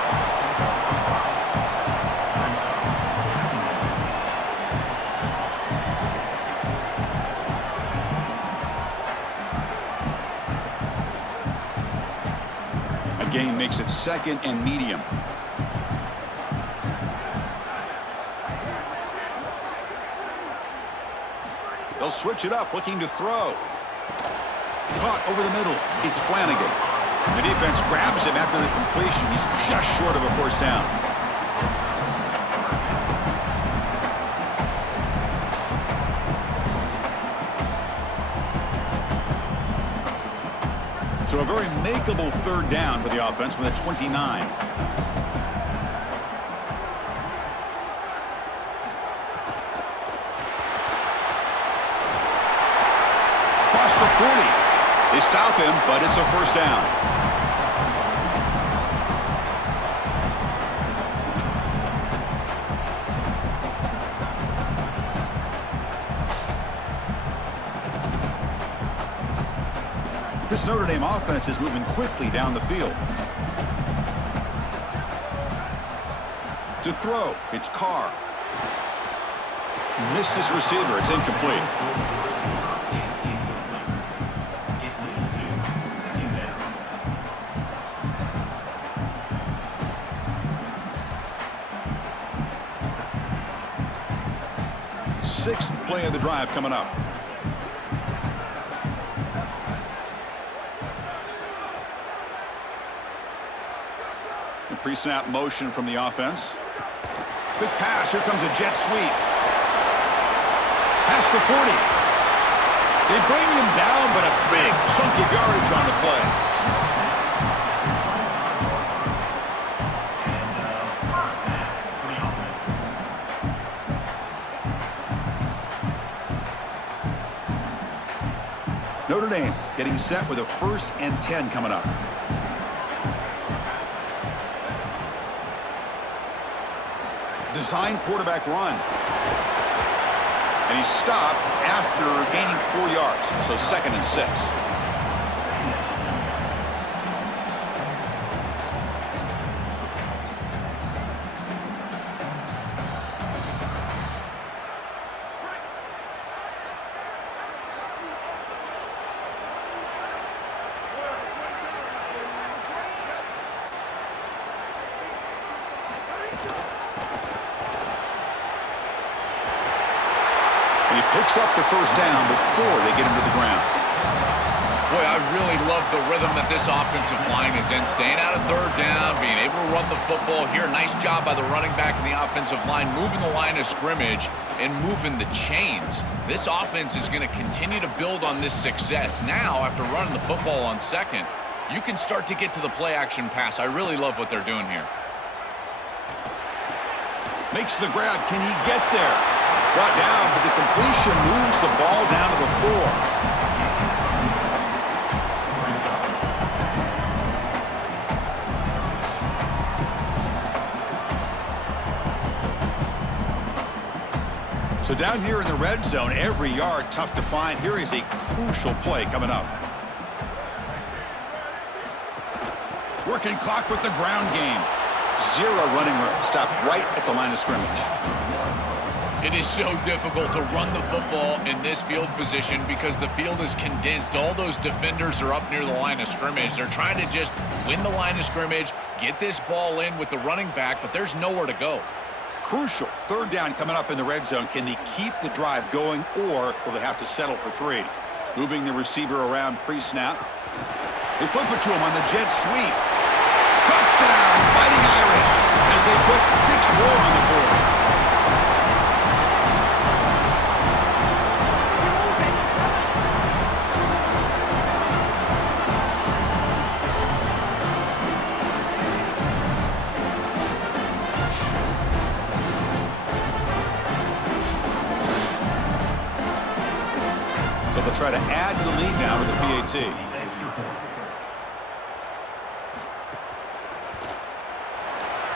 A gain makes it 2nd and medium. They'll switch it up, looking to throw. Caught over the middle. It's Flanagan. The defense grabs him after the completion. He's just short of a first down. So a very makeable 3rd down for the offense with a 29. Across the 40. They stop him, but it's a first down. This Notre Dame offense is moving quickly down the field. To throw, it's Carr. Missed his receiver. It's incomplete. Sixth play of the drive coming up. The pre-snap motion from the offense. Quick pass. Here comes a jet sweep. Past the 40. They bring him down, but a big chunk of yardage on the play. Notre Dame getting set with a 1st and 10 coming up. Design quarterback run. And he's stopped after gaining 4 yards. So 2nd and 6. And he picks up the first down before they get him to the ground. Boy, I really love the rhythm that this offensive line is in. Staying out of 3rd down, being able to run the football here. Nice job by the running back and the offensive line, moving the line of scrimmage and moving the chains. This offense is going to continue to build on this success. Now, after running the football on 2nd, you can start to get to the play-action pass. I really love what they're doing here. Makes the grab. Can he get there? Brought down, but the completion moves the ball down to the 4. So down here in the red zone, every yard tough to find. Here is a crucial play coming up. Working clock with the ground game. 0 running room. Stop right at the line of scrimmage. It is so difficult to run the football in this field position because the field is condensed. All those defenders are up near the line of scrimmage. They're trying to just win the line of scrimmage, get this ball in with the running back, but there's nowhere to go. Crucial 3rd down coming up in the red zone. Can they keep the drive going, or will they have to settle for 3? Moving the receiver around pre-snap. They flip it to him on the jet sweep. Touchdown, Fighting Irish, as they put 6 more on the board. So they'll try to add to the lead now with the PAT.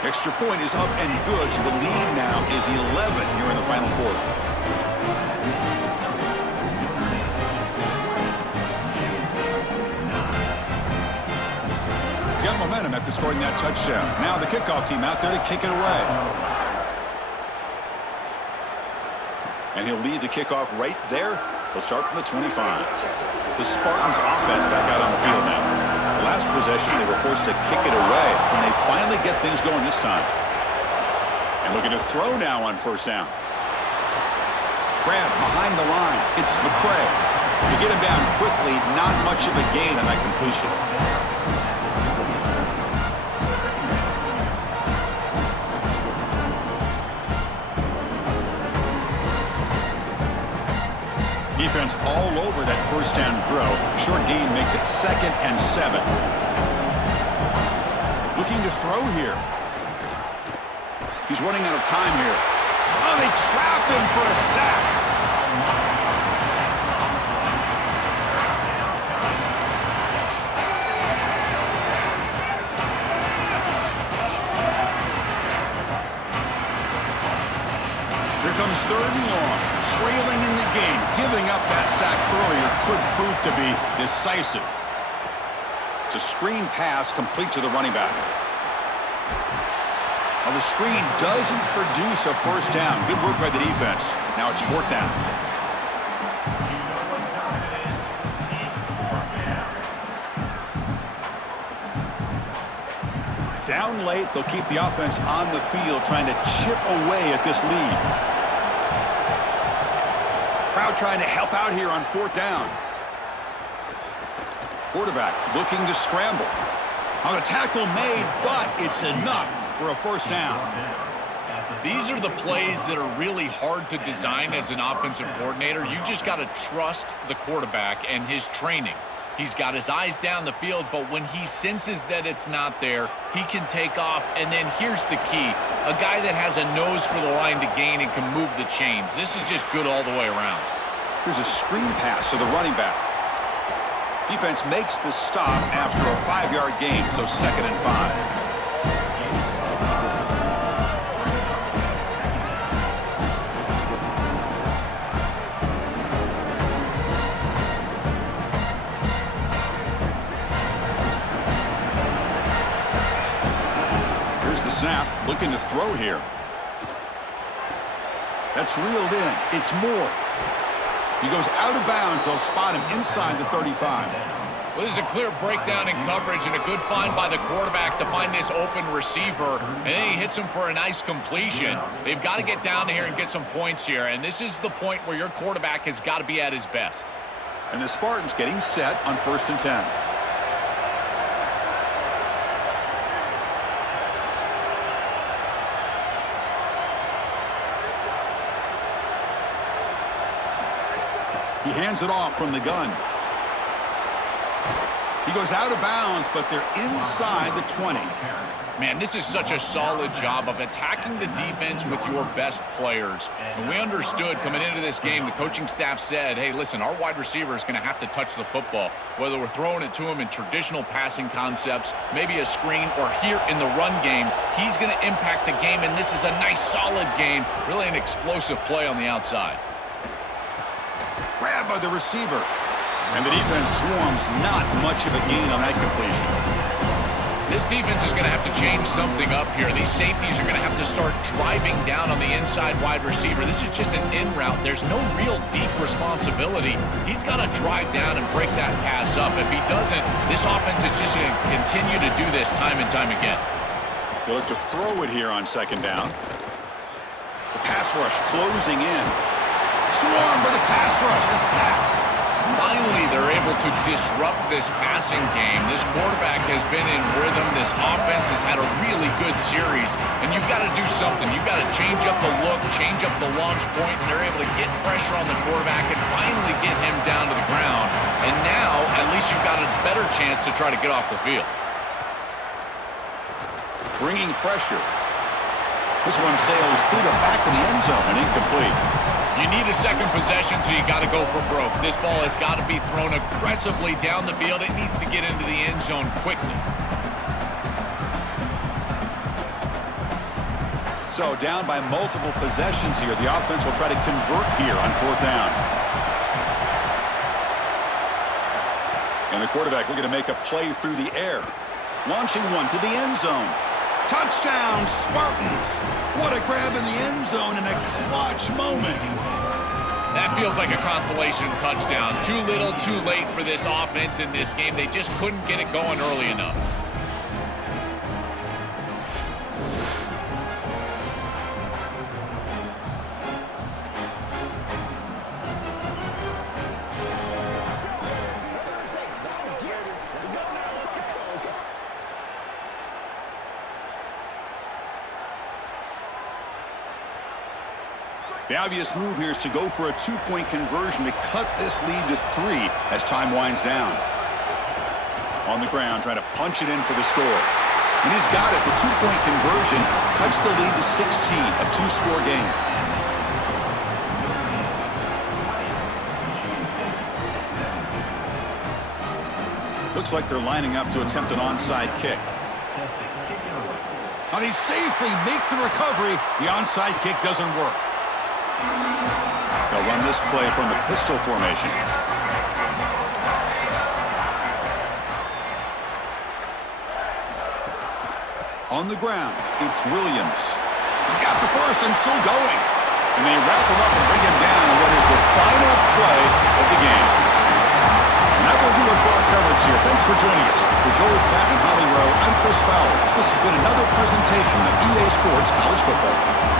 Extra point is up and good, so the lead now is 11 here in the final quarter. momentum after scoring that touchdown. Now the kickoff team out there to kick it away. And he'll lead the kickoff right there. They'll start from the 25. The Spartans offense back out on the field now. The last possession, they were forced to kick it away. Can they finally get things going this time? And looking to throw now on first down. Grab behind the line. It's McCray. To get him down quickly, not much of a gain on that completion. Defense all over that first down throw. Short gain makes it 2nd and 7. Looking to throw here. He's running out of time here. Oh, they trap him for a sack. Here comes 3rd and long. Trailing in the game. Giving up that sack earlier could prove to be decisive. It's a screen pass complete to the running back. Well, the screen doesn't produce a first down. Good work by the defense. Now it's 4th down. Down late, they'll keep the offense on the field trying to chip away at this lead. Crowd trying to help out here on 4th down. Quarterback looking to scramble. Now the tackle made, but it's enough for a first down. These are the plays that are really hard to design as an offensive coordinator. You just got to trust the quarterback and his training. He's got his eyes down the field, but when he senses that it's not there, he can take off. And then here's the key. A guy that has a nose for the line to gain and can move the chains. This is just good all the way around. Here's a screen pass to the running back. Defense makes the stop after a 5-yard gain, so 2nd and 5. Snap, looking to throw here. That's reeled in. It's Moore. He goes out of bounds. They'll spot him inside the 35. Well, there's a clear breakdown in coverage and a good find by the quarterback to find this open receiver. And then he hits him for a nice completion. They've got to get down here and get some points here. And this is the point where your quarterback has got to be at his best. And the Spartans getting set on 1st and 10. He hands it off from the gun. He goes out of bounds, but they're inside the 20. Man, this is such a solid job of attacking the defense with your best players. And we understood coming into this game, the coaching staff said, hey, listen, our wide receiver is going to have to touch the football, whether we're throwing it to him in traditional passing concepts, maybe a screen, or here in the run game. He's going to impact the game, and this is a nice, solid game, really an explosive play on the outside. Grabbed by the receiver. And the defense swarms. Not much of a gain on that completion. This defense is going to have to change something up here. These safeties are going to have to start driving down on the inside wide receiver. This is just an in route. There's no real deep responsibility. He's got to drive down and break that pass up. If he doesn't, this offense is just going to continue to do this time and time again. They look to throw it here on 2nd down. The pass rush closing in. Swarmed by the pass rush. A sack. Finally, they're able to disrupt this passing game. This quarterback has been in rhythm. This offense has had a really good series. And you've got to do something. You've got to change up the look, change up the launch point, and they're able to get pressure on the quarterback and finally get him down to the ground. And now, at least you've got a better chance to try to get off the field. Bringing pressure. This one sails through the back of the end zone and incomplete. You need a second possession, so you got to go for broke. This ball has got to be thrown aggressively down the field. It needs to get into the end zone quickly. So down by multiple possessions here. The offense will try to convert here on 4th down. And the quarterback looking to make a play through the air. Launching one to the end zone. Touchdown, Spartans! What a grab in the end zone in a clutch moment. That feels like a consolation touchdown. Too little, too late for this offense in this game. They just couldn't get it going early enough. The obvious move here is to go for a two-point conversion to cut this lead to 3 as time winds down. On the ground, trying to punch it in for the score. And he's got it. The two-point conversion cuts the lead to 16, a two-score game. Looks like they're lining up to attempt an onside kick. Now they safely make the recovery. The onside kick doesn't work. They'll run this play from the pistol formation. On the ground, it's Williams. He's got the first and still going. And they wrap him up and bring him down on what is the final play of the game. And that will do it for our coverage here. Thanks for joining us. For Joey Pat and Holly Rowe, I'm Chris Fowler. This has been another presentation of EA Sports College Football.